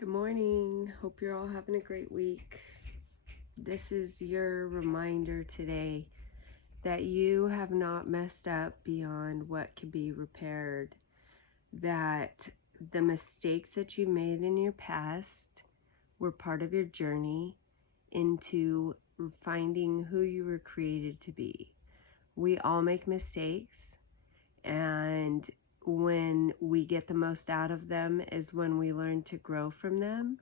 Good morning. Hope you're all having a great week. This is your reminder today that you have not messed up beyond what can be repaired, that the mistakes that you made in your past were part of your journey into finding who you were created to be. We all make mistakes, and when we get the most out of them is when we learn to grow from them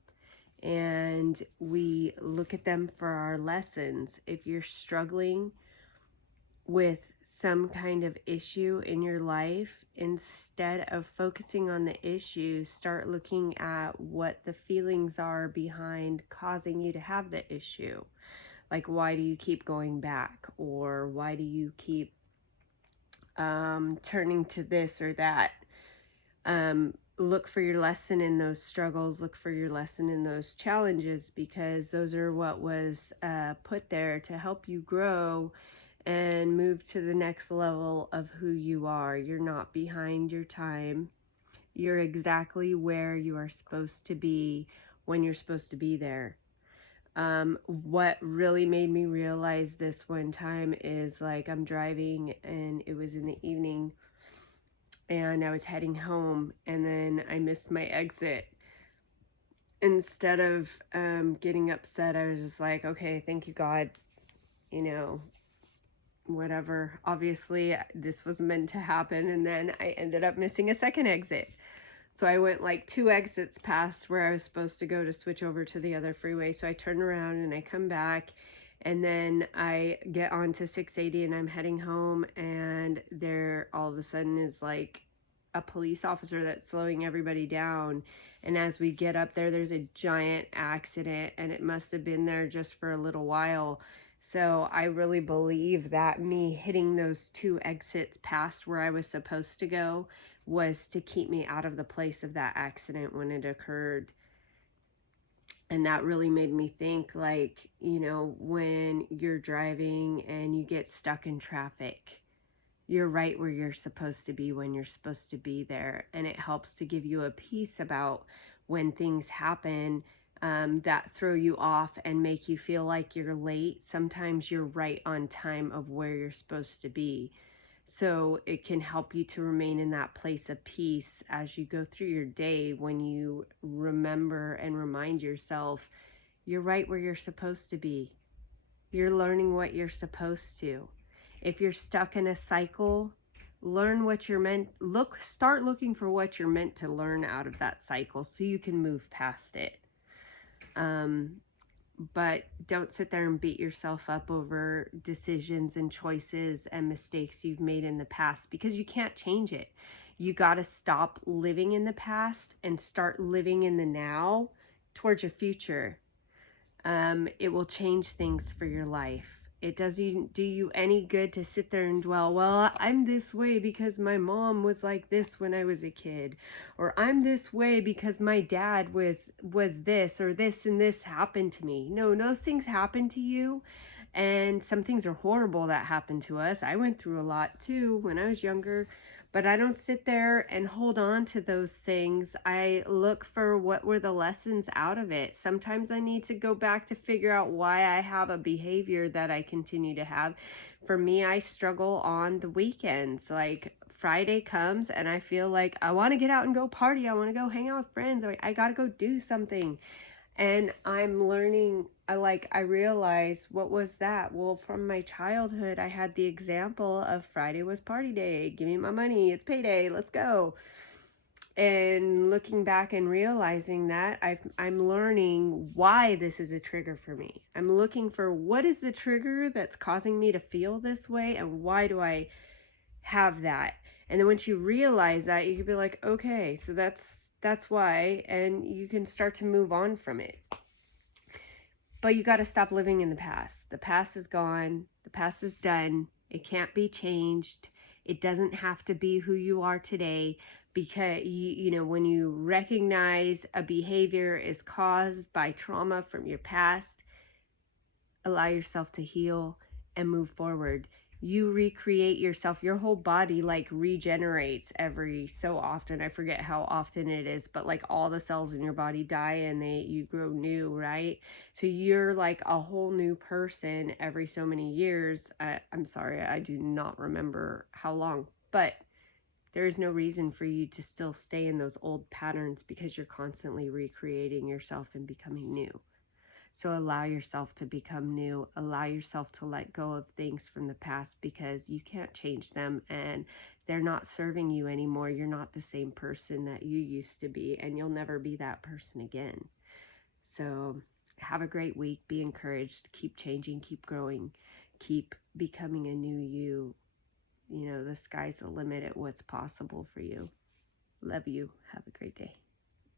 and we look at them for our lessons. If you're struggling with some kind of issue in your life, instead of focusing on the issue, start looking at what the feelings are behind causing you to have the issue. Like, why do you keep going back? Or why do you keep turning to this or that? Look for your lesson in those struggles, look for your lesson in those challenges, because those are what was put there to help you grow and move to the next level of who you are. You're not behind your time. You're exactly where you are supposed to be when you're supposed to be there. What really made me realize this one time is, like, I'm driving and it was in the evening and I was heading home, and then I missed my exit. Instead of getting upset, I was just like, okay, thank you, God, whatever. Obviously, this was meant to happen, and then I ended up missing a second exit. So I went like 2 exits past where I was supposed to go to switch over to the other freeway. So I turn around and I come back, and then I get onto 680 and I'm heading home, and there all of a sudden is like a police officer that's slowing everybody down. And as we get up there, there's a giant accident, and it must have been there just for a little while. So I really believe that me hitting those 2 exits past where I was supposed to go was to keep me out of the place of that accident when it occurred. And that really made me think, like, when you're driving and you get stuck in traffic, you're right where you're supposed to be when you're supposed to be there. And it helps to give you a peace about when things happen that throw you off and make you feel like you're late. Sometimes you're right on time of where you're supposed to be. So it can help you to remain in that place of peace as you go through your day, when you remember and remind yourself, you're right where you're supposed to be. You're learning what you're supposed to. If you're stuck in a cycle, learn what you're meant. Start looking for what you're meant to learn out of that cycle so you can move past it. But don't sit there and beat yourself up over decisions and choices and mistakes you've made in the past, because you can't change it. You got to stop living in the past and start living in the now towards your future. It will change things for your life. It doesn't do you any good to sit there and dwell, well, I'm this way because my mom was like this when I was a kid, or I'm this way because my dad was this, or this and this happened to me. No, those things happen to you, and some things are horrible that happened to us. I went through a lot too when I was younger, but I don't sit there and hold on to those things. I look for what were the lessons out of it. Sometimes I need to go back to figure out why I have a behavior that I continue to have. For me, I struggle on the weekends. Like, Friday comes and I feel like I want to get out and go party. I want to go hang out with friends. I got to go do something. And I'm learning, I realize, what was that? Well, from my childhood, I had the example of Friday was party day. Give me my money. It's payday. Let's go. And looking back and realizing that, I'm learning why this is a trigger for me. I'm looking for what is the trigger that's causing me to feel this way, and why do I have that? And then once you realize that, you can be like, okay, so that's why, and you can start to move on from it. But you got to stop living in the past. The past is gone. The past is done. It can't be changed. It doesn't have to be who you are today, because when you recognize a behavior is caused by trauma from your past, allow yourself to heal and move forward. You recreate yourself. Your whole body like regenerates every so often. I forget how often it is, but like all the cells in your body die and you grow new, right? So you're like a whole new person every so many years. I'm sorry, I do not remember how long, but there is no reason for you to still stay in those old patterns because you're constantly recreating yourself and becoming new. So allow yourself to become new. Allow yourself to let go of things from the past because you can't change them and they're not serving you anymore. You're not the same person that you used to be, and you'll never be that person again. So have a great week. Be encouraged. Keep changing. Keep growing. Keep becoming a new you. You know, the sky's the limit at what's possible for you. Love you. Have a great day.